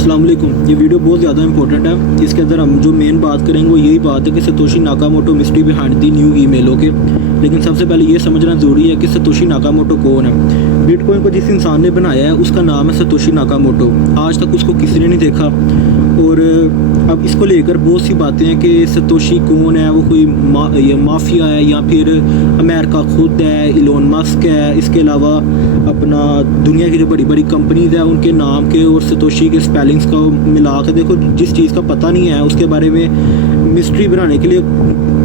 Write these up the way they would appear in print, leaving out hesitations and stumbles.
अस्सलाम वालेकुम। ये वीडियो बहुत ज़्यादा इंपॉर्टेंट है। इसके अंदर हम जो मेन बात करेंगे वो यही बात है कि Satoshi Nakamoto mystery behind the new email. Okay, लेकिन सबसे पहले ये समझना ज़रूरी है कि सतोशी नाकामोटो कौन है। बिटकॉइन को जिस इंसान ने बनाया है उसका नाम है सतोशी नाकामोटो। आज तक उसको किसी ने नहीं देखा और अब इसको लेकर बहुत सी बातें हैं कि सतोशी कौन है, वो कोई माफिया है या फिर अमेरिका खुद है, इलोन मस्क है। इसके अलावा अपना दुनिया की जो बड़ी बड़ी कंपनीज है उनके नाम के और सतोशी के स्पेलिंग्स का मिला के देखो। जिस चीज़ का पता नहीं है उसके बारे में मिस्ट्री बनाने के लिए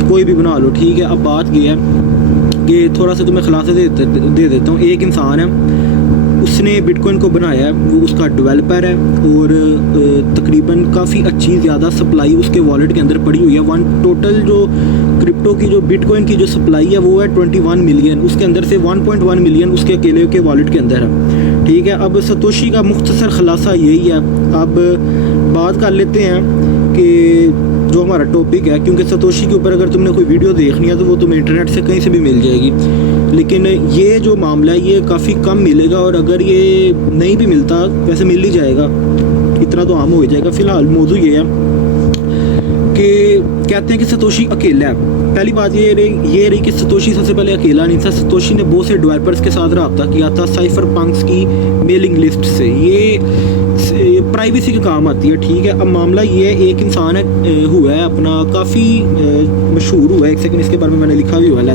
कोई भी बना लो, ठीक है। अब बात ये है कि थोड़ा सा तुम्हें खुलासा दे देता हूँ। एक इंसान है, उसने बिटकॉइन को बनाया है, वो उसका डेवलपर है और तकरीबन काफ़ी अच्छी ज़्यादा सप्लाई उसके वॉलेट के अंदर पड़ी हुई है। टोटल जो क्रिप्टो की जो बिटकॉइन की जो सप्लाई है वो है 21 मिलियन। उसके अंदर से 1.1 मिलियन उसके अकेले के वॉलेट के अंदर है, ठीक है। अब सतोशी का मुख्तसर खुलासा यही है। अब बात कर लेते हैं कि जो हमारा टॉपिक है, क्योंकि सतोशी के ऊपर अगर तुमने कोई वीडियो देखनी है तो वो तुम्हें इंटरनेट से कहीं से भी मिल जाएगी, लेकिन ये जो मामला है ये काफ़ी कम मिलेगा और अगर ये नहीं भी मिलता वैसे मिल ही जाएगा, इतना तो आम हो जाएगा। फ़िलहाल मौजू ये है कि कहते हैं कि सतोशी अकेला है। पहली बात ये रही कि सतोशी सबसे पहले अकेला नहीं था। सतोशी ने बहुत से डेवलपर्स के साथ रब्ता किया था साइफर पंक्स की मेलिंग लिस्ट से। ये प्राइवेसी के काम आती है, ठीक है। अब मामला ये है, एक इंसान हुआ है अपना काफ़ी मशहूर हुआ है। एक सेकंड, इसके बारे में मैंने लिखा भी हुआ है,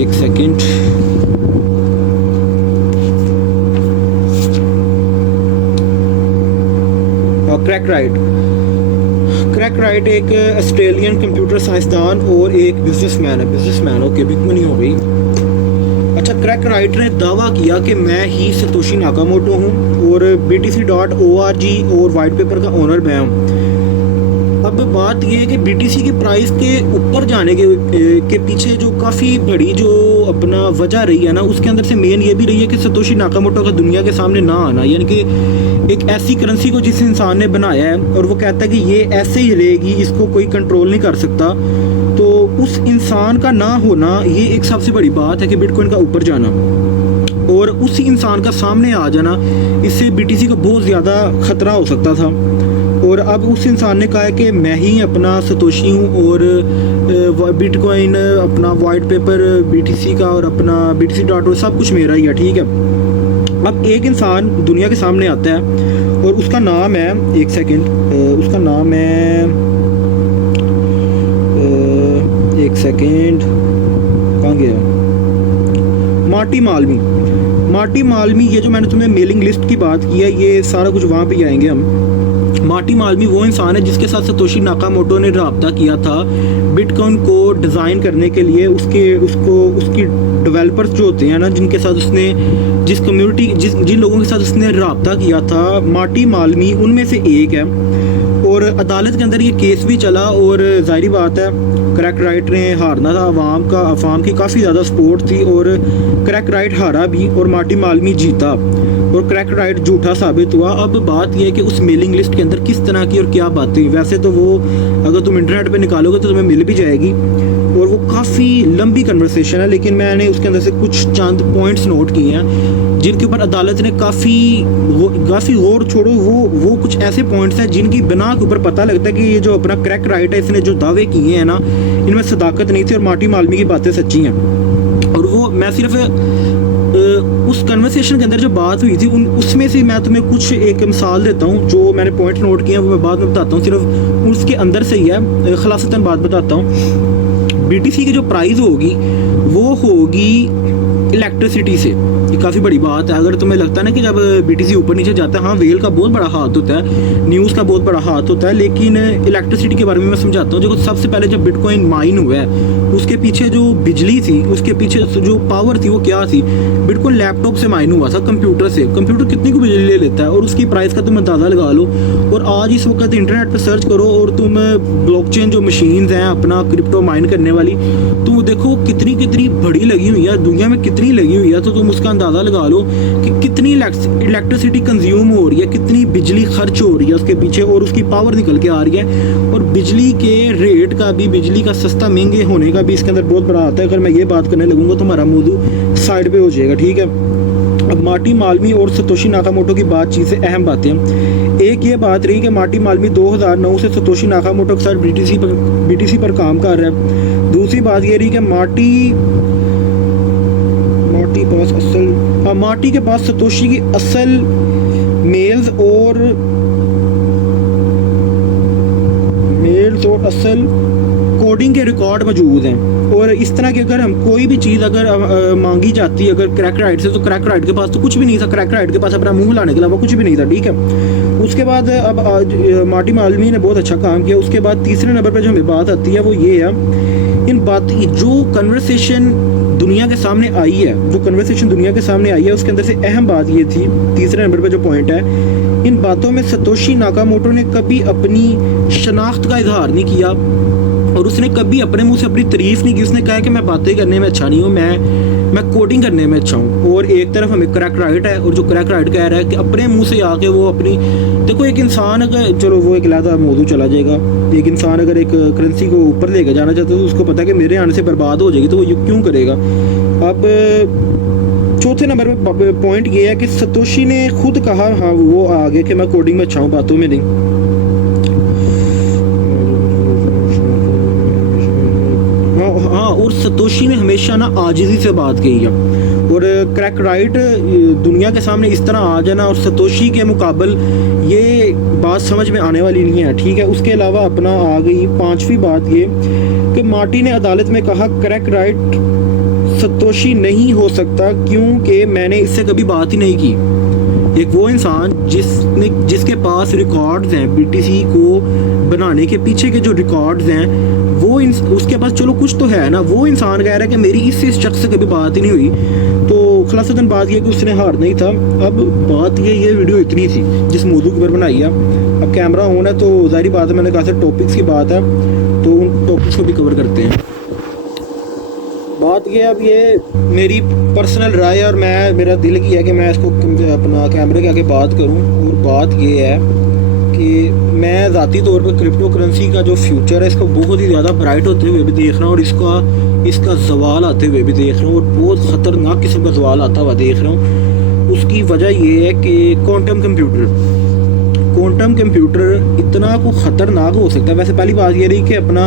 एक सेकंड। क्रैक राइट एक ऑस्ट्रेलियन कंप्यूटर साइंसदान और एक बिजनेसमैन ओके, बिगमनी हो गई। अच्छा, क्रैक राइट ने दावा किया कि मैं ही सतोशी नाकामोटो हूँ और BTC.org और वाइट पेपर का ओनर मैं हूँ। अब बात ये है कि BTC की प्राइस के ऊपर जाने के पीछे जो काफ़ी बड़ी जो अपना वजह रही है ना, उसके अंदर से मेन ये भी रही है कि सतोशी नाकामोटो का दुनिया के सामने ना आना। यानी कि एक ऐसी करेंसी को जिस इंसान ने बनाया है और वो कहता है कि ये ऐसे ही रहेगी, इसको कोई कंट्रोल नहीं कर सकता, तो उस इंसान का ना होना ये एक सबसे बड़ी बात है कि बिटकॉइन का ऊपर जाना और उसी इंसान का सामने आ जाना, इससे BTC को बहुत ज़्यादा ख़तरा हो सकता था। और अब उस इंसान ने कहा है कि मैं ही अपना सतोशी हूँ और बिटकॉइन अपना वाइट पेपर BTC का और अपना BTC.org सब कुछ मेरा ही है, ठीक है। अब एक इंसान दुनिया के सामने आता है और उसका नाम है, एक सेकंड, उसका नाम है, एक सेकंड, कहाँ गया, मार्टी मालमी। ये जो मैंने तुम्हें मेलिंग लिस्ट की बात की है, ये सारा कुछ वहाँ पे आएंगे हम। मार्टी मालमी वो इंसान है जिसके साथ सतोशी नाकामोटो ने रब्ता किया था बिटकॉइन को डिज़ाइन करने के लिए। उसकी डेवलपर्स जो होते हैं ना, जिनके साथ उसने जिन लोगों के साथ उसने रब्ता किया था, मार्टी मालमी उनमें से एक है। और अदालत के अंदर ये केस भी चला और जाहिर बात है क्रैक राइट ने हारना था। अवाम की काफ़ी ज़्यादा सपोर्ट थी और क्रैक राइट हारा भी और मार्टी मालमी जीता और क्रैक राइट झूठा साबित हुआ। अब बात यह है कि उस मेलिंग लिस्ट के अंदर किस तरह की और क्या बातें, वैसे तो वो अगर तुम इंटरनेट पे निकालोगे तो तुम्हें मिल भी जाएगी और वो काफ़ी लंबी कन्वर्सेशन है, लेकिन मैंने उसके अंदर से कुछ चंद पॉइंट्स नोट किए हैं जिनके ऊपर अदालत ने काफ़ी गौर छोड़ो। वो कुछ ऐसे पॉइंट्स हैं जिनकी बिना के ऊपर पता लगता है कि ये जो अपना क्रैक राइट है, इसने जो दावे किए हैं ना, इनमें सदाकत नहीं थी और मार्टी मालमी की बातें सच्ची हैं। और वो मैं सिर्फ उस कन्वर्सेशन के अंदर जो बात हुई थी उसमें से मैं तुम्हें कुछ एक मिसाल देता हूँ। जो मैंने पॉइंट नोट किए हैं वो मैं बाद में बताता हूँ, सिर्फ उसके अंदर से ही है, खलासतन बात बताता हूँ। BTC की जो प्राइस होगी वो होगी इलेक्ट्रिसिटी से। ये काफ़ी बड़ी बात है। अगर तुम्हें लगता है ना कि जब BTC ऊपर नीचे जाता है, हाँ वेल का बहुत बड़ा हाथ होता है, न्यूज़ का बहुत बड़ा हाथ होता है, लेकिन इलेक्ट्रिसिटी के बारे में मैं समझाता हूँ। देखो, सबसे पहले जब बिटकॉइन माइन हुआ है उसके पीछे जो बिजली थी, उसके पीछे जो पावर थी वो क्या थी। बिटकॉइन लैपटॉप से माइन हुआ था, कंप्यूटर से। कंप्यूटर कितनी को बिजली ले लेता है और उसकी प्राइस का तुम अंदाज़ा लगा लो। और आज इस वक्त इंटरनेट पर सर्च करो और तुम ब्लॉकचेन जो मशीन्स हैं अपना क्रिप्टो माइन करने वाली, तो देखो कितनी बड़ी लगी हुई है, दुनिया में कितनी लगी हुई है, तो तुम उसका अंदाज़ा लगा लो कि कितनी इलेक्ट्रिसिटी कंज्यूम हो रही है, कितनी बिजली खर्च हो रही है उसके पीछे और उसकी पावर निकल के आ रही है। और बिजली के रेट का भी, बिजली का सस्ता महंगे होने का भी इसके अंदर बहुत बड़ा आता है। अगर मैं ये बात करने लगूंगा तो हमारा मौजू साइड पे हो जाएगा, ठीक है। अब मार्टी मालमी और सतोशी नाकामोटो की बातचीत से अहम बातें, एक ये बात रही कि मार्टी मालमी 2009 से सतोशी नाकामोटो के साथ बीटीसी पर काम कर रहा है। दूसरी बात ये रही कि मार्टी के पास सतोशी की असल मेल्स और असल कोडिंग के रिकॉर्ड मौजूद हैं। और इस तरह की अगर हम कोई भी चीज़ अगर मांगी जाती है अगर क्रैक राइट से, तो क्रैक राइट के पास तो कुछ भी नहीं था, क्रैक राइट के पास अपना मुंह लाने के अलावा कुछ भी नहीं था, ठीक है। उसके बाद अब आज मार्टी मालमी ने बहुत अच्छा काम किया। उसके बाद तीसरे नंबर पर जो हमें बात आती है वो ये है, इन बात जो कन्वर्सेशन दुनिया के सामने आई है, उसके अंदर से अहम बात ये थी, तीसरे नंबर पर जो पॉइंट है, इन बातों में सतोशी नाकामोटो ने कभी अपनी शनाख्त का इजहार नहीं किया और उसने कभी अपने मुंह से अपनी तारीफ नहीं की। उसने कहा कि मैं बातें करने में अच्छा नहीं हूँ, मैं कोडिंग करने में अच्छा हूँ। और एक तरफ हमें क्रैक राइट है, और जो क्रैक राइट कह रहा है कि अपने मुंह से आके वो अपनी, देखो एक इंसान अगर, चलो वो एक अलग मौजूद चला जाएगा, एक इंसान अगर एक करेंसी को ऊपर लेकर जाना चाहता है तो उसको पता है कि मेरे आने से बर्बाद हो जाएगी, तो वो ये क्यों करेगा। अब चौथे नंबर पे पॉइंट ये है कि सतोशी ने खुद कहा, हाँ वो आगे कि मैं कोडिंग में अच्छा हूँ, बातों में नहीं। हाँ, और सतोशी ने हमेशा ना आजिज़ी से बात कही है। और क्रैक राइट दुनिया के सामने इस तरह आ जाना और सतोशी के मुकाबल, ये बात समझ में आने वाली नहीं है, ठीक है। उसके अलावा अपना आ गई पांचवी बात ये कि मार्टी ने अदालत में कहा क्रैक राइट सतोशी नहीं हो सकता क्योंकि मैंने इससे कभी बात ही नहीं की। एक वो इंसान जिसके पास रिकॉर्ड्स हैं, बीटीसी को बनाने के पीछे के जो रिकॉर्ड्स हैं, वो उसके पास चलो कुछ तो है ना, वो इंसान कह रहा है कि मेरी इस शख्स से कभी बात ही नहीं हुई। तो खुलासतन बात ये कि उसने हार नहीं था। अब बात ये वीडियो इतनी थी जिस मौजू के ऊपर बनाई है। अब कैमरा ऑन है तो जाहिर बात है, मैंने कहा था टॉपिक्स की बात है तो उन टॉपिक्स को भी कवर करते हैं। बात ये, अब ये मेरी पर्सनल राय और मेरा दिल किया कि मैं इसको अपना कैमरे के आगे बात करूं। और बात ये है कि मैं ज़ाती तौर पर क्रिप्टो करेंसी का जो फ्यूचर है इसको बहुत ही ज़्यादा ब्राइट होते हुए भी देख रहा हूँ, और इसका जवाल आते हुए भी देख रहा हूँ, और बहुत ख़तरनाक किस्म का जवाल आता हुआ देख रहा हूँ। उसकी वजह ये है कि क्वांटम कंप्यूटर इतना को ख़तरनाक हो सकता है। वैसे पहली बात ये रही कि अपना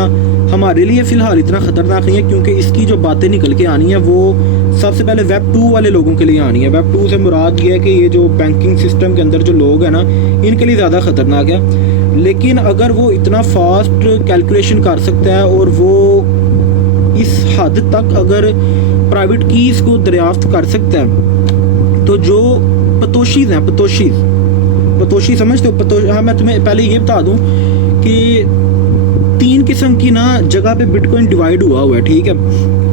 हमारे लिए फ़िलहाल इतना ख़तरनाक नहीं है, क्योंकि इसकी जो बातें निकल के आनी है वो सबसे पहले वेब 2 वाले लोगों के लिए आनी है। वेब 2 से मुराद ये है कि ये जो बैंकिंग सिस्टम के अंदर जो लोग हैं ना, इनके लिए ज़्यादा ख़तरनाक है। लेकिन अगर वो इतना फास्ट कैलकुलेशन कर सकता है और वो इस हद तक अगर प्राइवेट कीज़ को दरियाफ्त कर सकता है, तो जो पतोशीज़ हैं, पतोशी समझते हो? हाँ, मैं तुम्हें पहले ये बता दूं कि 3 किस्म की ना जगह पे बिटकॉइन डिवाइड हुआ है, ठीक है।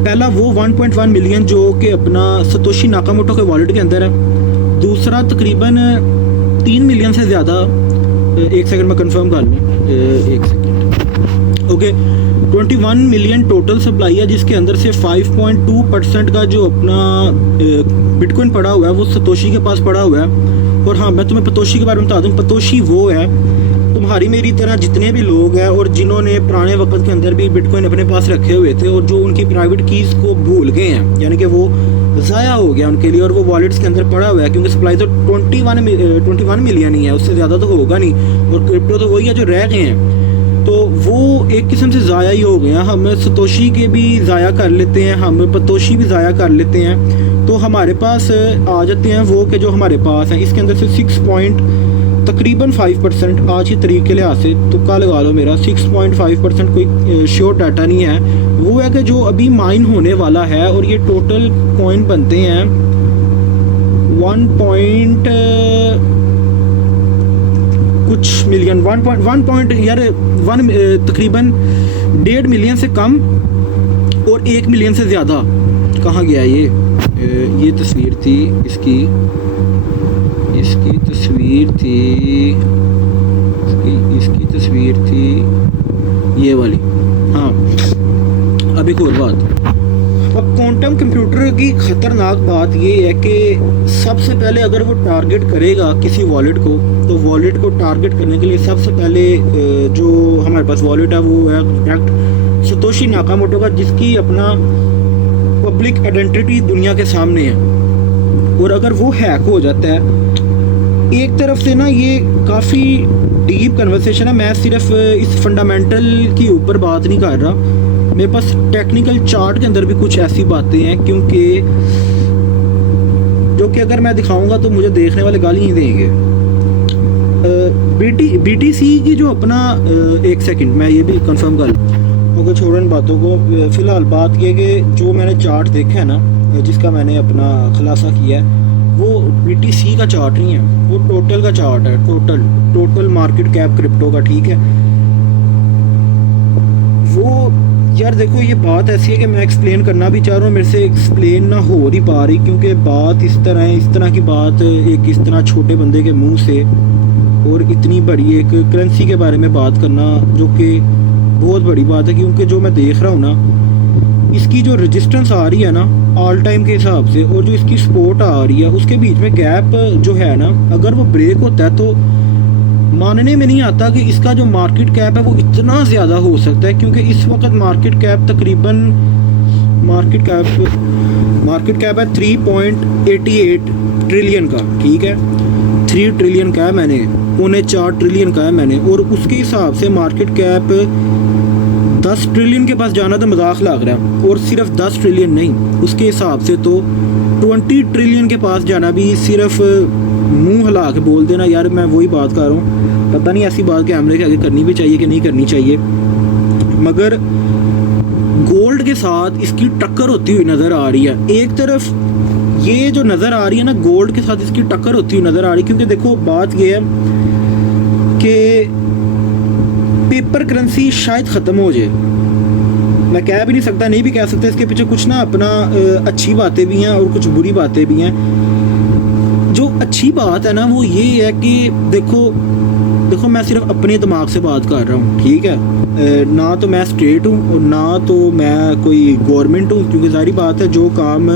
पहला वो 1.1 मिलियन जो कि अपना सतोशी नाकामोटो के वॉलेट के अंदर है। दूसरा तकरीबन 3 मिलियन से ज़्यादा, एक सेकंड में कंफर्म कर लूँ, एक second, okay, 21 million total supply है, जिसके अंदर से 5.2% का जो अपना बिटकॉइन पड़ा हुआ है वो सतोशी के पास पड़ा हुआ है। और हाँ, मैं तुम्हें पतोशी के बारे में बता दूँ, पतोशी वो है तुम्हारी मेरी तरह जितने भी लोग हैं और जिन्होंने पुराने वक्त के अंदर भी बिटकॉइन अपने पास रखे हुए थे और जो उनकी प्राइवेट कीज़ को भूल गए हैं, यानी कि वो ज़ाया हो गया उनके लिए और वो वॉलेट्स के अंदर पड़ा हुआ है, क्योंकि सप्लाई तो 21 मिलियन ही है, उससे ज़्यादा तो होगा नहीं, और क्रिप्टो तो वही है जो रह गए हैं, तो वो एक किस्म से ज़ाया ही हो गए हैं। हम सतोशी के भी ज़ाया कर लेते हैं, हम पतोशी भी ज़ाया कर लेते हैं, तो हमारे पास आ जाते हैं वो कि जो हमारे पास हैं। इसके अंदर से तकरीबन 5% आज की तारीख के लिहाज से, तुक्का लगा लो मेरा, 6.5% कोई श्योर डाटा नहीं है, वो है कि जो अभी माइन होने वाला है, और ये टोटल कॉइन बनते हैं 1 कुछ मिलियन, 1 तकरीबन 1.5 मिलियन से कम और 1 मिलियन से ज़्यादा। कहाँ गया ये तस्वीर थी इसकी तस्वीर थी ये वाली। हाँ, अब एक और बात, अब क्वांटम कंप्यूटर की ख़तरनाक बात ये है कि सबसे पहले अगर वो टारगेट करेगा किसी वॉलेट को, तो वॉलेट को टारगेट करने के लिए सबसे पहले जो हमारे पास वॉलेट है वो है डायरेक्ट सतोशी नाकामोटो का, जिसकी अपना पब्लिक आइडेंटिटी दुनिया के सामने है। और अगर वो हैक हो जाता है, एक तरफ से ना ये काफ़ी डीप कन्वर्सेशन है, मैं सिर्फ इस फंडामेंटल के ऊपर बात नहीं कर रहा, मेरे पास टेक्निकल चार्ट के अंदर भी कुछ ऐसी बातें हैं क्योंकि जो कि अगर मैं दिखाऊंगा तो मुझे देखने वाले गाली नहीं देंगे। BTC की जो अपना एक सेकंड मैं ये भी कंफर्म कर लूँ, अगर छोड़न बातों को, फ़िलहाल बात ये कि जो मैंने चार्ट देखा है ना, जिसका मैंने अपना खुलासा किया है, वो BTC का चार्ट नहीं है, वो टोटल का चार्ट है, टोटल मार्केट कैप क्रिप्टो का, ठीक है। वो यार देखो, ये बात ऐसी है कि मैं एक्सप्लेन करना भी चाह रहा हूँ, मेरे से एक्सप्लेन ना हो नहीं पा रही, क्योंकि बात इस तरह है, इस तरह की बात एक इस तरह छोटे बंदे के मुंह से और इतनी बड़ी एक करेंसी के बारे में बात करना, जो कि बहुत बड़ी बात है, क्योंकि जो मैं देख रहा हूँ ना, इसकी जो रेजिस्टेंस आ रही है ना ऑल टाइम के हिसाब से, और जो इसकी सपोर्ट आ रही है, उसके बीच में गैप जो है ना, अगर वो ब्रेक होता है तो मानने में नहीं आता कि इसका जो मार्केट कैप है वो इतना ज़्यादा हो सकता है, क्योंकि इस वक्त मार्केट कैप तकरीबन मार्केट कैप है 3.88 ट्रिलियन का, ठीक है। 3 ट्रिलियन का है मैंने, 4.25 ट्रिलियन का है मैंने, और उसके हिसाब से मार्केट कैप 10 ट्रिलियन के पास जाना तो मजाक लग रहा है, और सिर्फ 10 ट्रिलियन नहीं, उसके हिसाब से तो 20 ट्रिलियन के पास जाना भी सिर्फ मुंह हिला के बोल देना, यार मैं वही बात कर रहा हूँ, पता नहीं ऐसी बात कैमरे के आगे करनी भी चाहिए कि नहीं करनी चाहिए। मगर गोल्ड के साथ इसकी टक्कर होती हुई नज़र आ रही है, एक तरफ ये जो नज़र आ रही है ना, गोल्ड के साथ इसकी टक्कर होती हुई नज़र आ रही है, क्योंकि देखो बात ये है कि पेपर करेंसी शायद ख़त्म हो जाए, मैं कह भी नहीं सकता, नहीं भी कह सकता, इसके पीछे कुछ ना अपना अच्छी बातें भी हैं और कुछ बुरी बातें भी हैं। जो अच्छी बात है ना वो ये है कि देखो मैं सिर्फ अपने दिमाग से बात कर रहा हूँ, ठीक है, ना तो मैं स्टेट हूँ और ना तो मैं कोई गवर्नमेंट हूँ, क्योंकि जारी बात है जो काम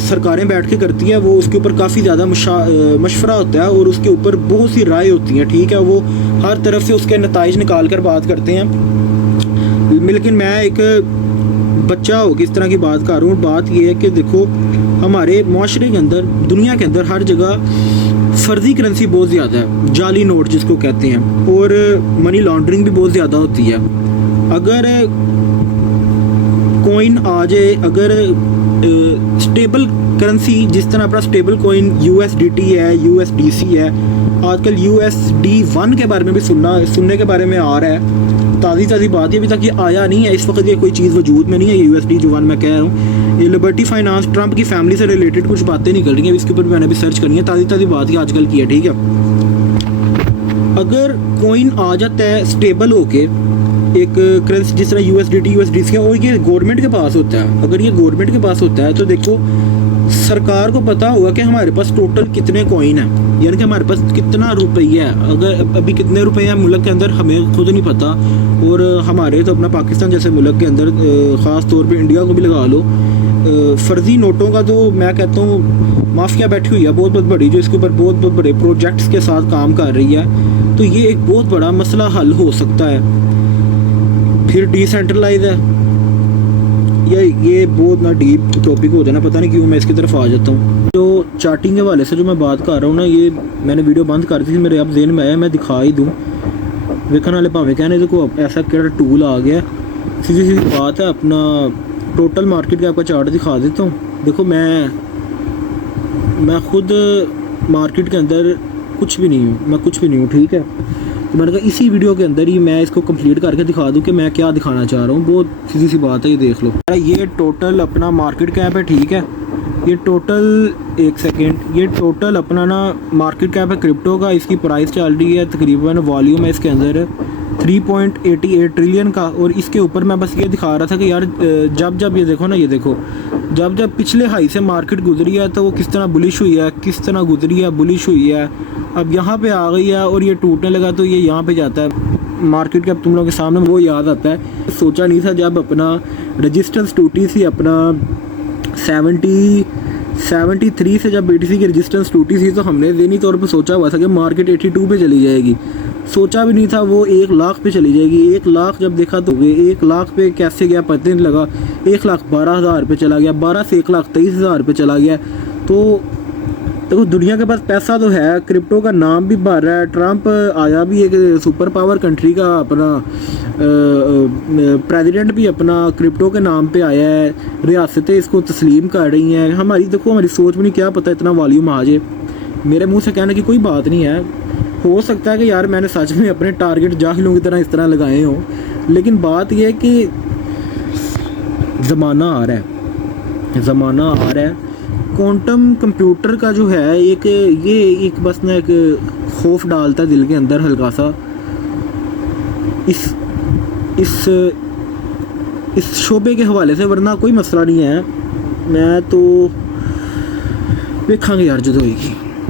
सरकारें बैठ के करती है वो उसके ऊपर काफ़ी ज़्यादा मशवरा होता है और उसके ऊपर बहुत सी राय होती हैं, ठीक है, वो हर तरफ से उसके नताइज निकाल कर बात करते हैं। लेकिन मैं एक बच्चा हो कि इस तरह की बात कर रहा हूँ। बात ये है कि देखो हमारे माशरे के अंदर, दुनिया के अंदर हर जगह फर्जी करेंसी बहुत ज़्यादा है, जाली नोट जिसको कहते हैं, और मनी लॉन्ड्रिंग भी बहुत ज़्यादा होती है। अगर कॉइन आ जाए, अगर स्टेबल करेंसी जिस तरह अपना स्टेबल कॉइन USDT है, USDC है, आजकल USD1 के बारे में भी सुनने के बारे में आ रहा है, ताज़ी बात है, अभी तक ये आया नहीं है, इस वक्त ये कोई चीज़ वजूद में नहीं है, USD जो 1 मैं कह रहा हूँ। ये लिबर्टी फाइनेंस ट्रंप की फैमिली से रिलेटेड कुछ बातें निकल रही हैं, इसके ऊपर मैंने भी सर्च करनी है, ताज़ी बात ही आजकल की है, ठीक है। अगर कॉइन आ जाता है स्टेबल होके, एक करेंसी जिस तरह USDT USDC और ये गवर्नमेंट के पास होता है, अगर ये गवर्नमेंट के पास होता है तो देखो सरकार को पता होगा कि हमारे पास टोटल कितने कॉइन हैं, यानी कि हमारे पास कितना रुपया है। अगर अभी कितने रुपए हैं मुल्क के अंदर हमें खुद नहीं पता, और हमारे तो अपना पाकिस्तान जैसे मुल्क के अंदर, ख़ास तौर पे इंडिया को भी लगा लो, फ़र्जी नोटों का तो मैं कहता हूँ माफिया बैठी हुई है बहुत बड़ी, जो इसके ऊपर बहुत बड़े प्रोजेक्ट्स के साथ काम कर रही है। तो ये एक बहुत बड़ा मसला हल हो सकता है। फिर डिसेंट्रलाइज है, ये बहुत ना डीप टॉपिक हो जाना, पता नहीं क्यों मैं इसकी तरफ आ जाता हूँ। जो चार्टिंग के वाले से जो मैं बात कर रहा हूँ ना, ये मैंने वीडियो बंद कर दी थी, मेरे अब जेहन में आया, मैं दिखा ही दूँ, वेखन वाले भावें कहने देखो ऐसा क्या टूल आ गया। सीधी बात है, अपना टोटल मार्केट कैप का चार्ट दिखा देता हूँ। देखो मैं खुद मार्केट के अंदर कुछ भी नहीं हूँ, ठीक है। तो मैंने कहा इसी वीडियो के अंदर ही मैं इसको कंप्लीट करके दिखा दूं कि मैं क्या दिखाना चाह रहा हूँ। बहुत सीधी सी बात है, ये देख लो। ये टोटल अपना मार्केट कैप है, ठीक है। ये टोटल, एक सेकेंड, ये टोटल अपना ना मार्केट कैप है क्रिप्टो का। इसकी प्राइस चल रही है तकरीबन, वॉल्यूम है इसके अंदर 3.88 ट्रिलियन का। और इसके ऊपर मैं बस ये दिखा रहा था कि यार जब ये देखो ना, ये देखो जब पिछले हाई से मार्केट गुजरी है तो वो किस तरह बुलिश हुई है, किस तरह गुजरी है, बुलिश हुई है, अब यहाँ पे आ गई है और ये टूटने लगा तो ये यहाँ पे जाता है। मार्केट कैप तुम लोगों के सामने वो याद आता है। सोचा नहीं था जब अपना रेजिस्टेंस टूटी थी, अपना 73 से जब BTC की रेजिस्टेंस टूटी थी, तो हमने ज़हनी तौर पर सोचा हुआ था कि मार्केट 82 पे चली जाएगी। सोचा भी नहीं था वो 1 लाख पे चली जाएगी। 1 लाख जब देखा तो 1 लाख पे कैसे गया पता नहीं लगा। 1,12,000 पे चला गया, 12 से 1,23,000 पे चला गया। तो तो देखो दुनिया के पास पैसा तो है, क्रिप्टो का नाम भी भर रहा है, ट्रम्प आया भी एक सुपर पावर कंट्री का अपना प्रेसिडेंट भी अपना क्रिप्टो के नाम पे आया है, रियासतें इसको तस्लीम कर रही हैं। हमारी देखो हमारी सोच में नहीं, क्या पता इतना वॉल्यूम आ जाए। मेरे मुंह से कहने की कोई बात नहीं है, हो सकता है कि यार मैंने सच में अपने टारगेट जाहिलों की तरह इस तरह लगाए हों, लेकिन बात यह है कि ज़माना आ रहा है, ज़माना आ रहा है। क्वांटम कंप्यूटर का जो है ये एक बस ना एक खौफ डालता है दिल के अंदर हल्का सा। इस शोबे के हवाले से, वरना कोई मसला नहीं है। मैं तो देखेंगे यार जो होगी।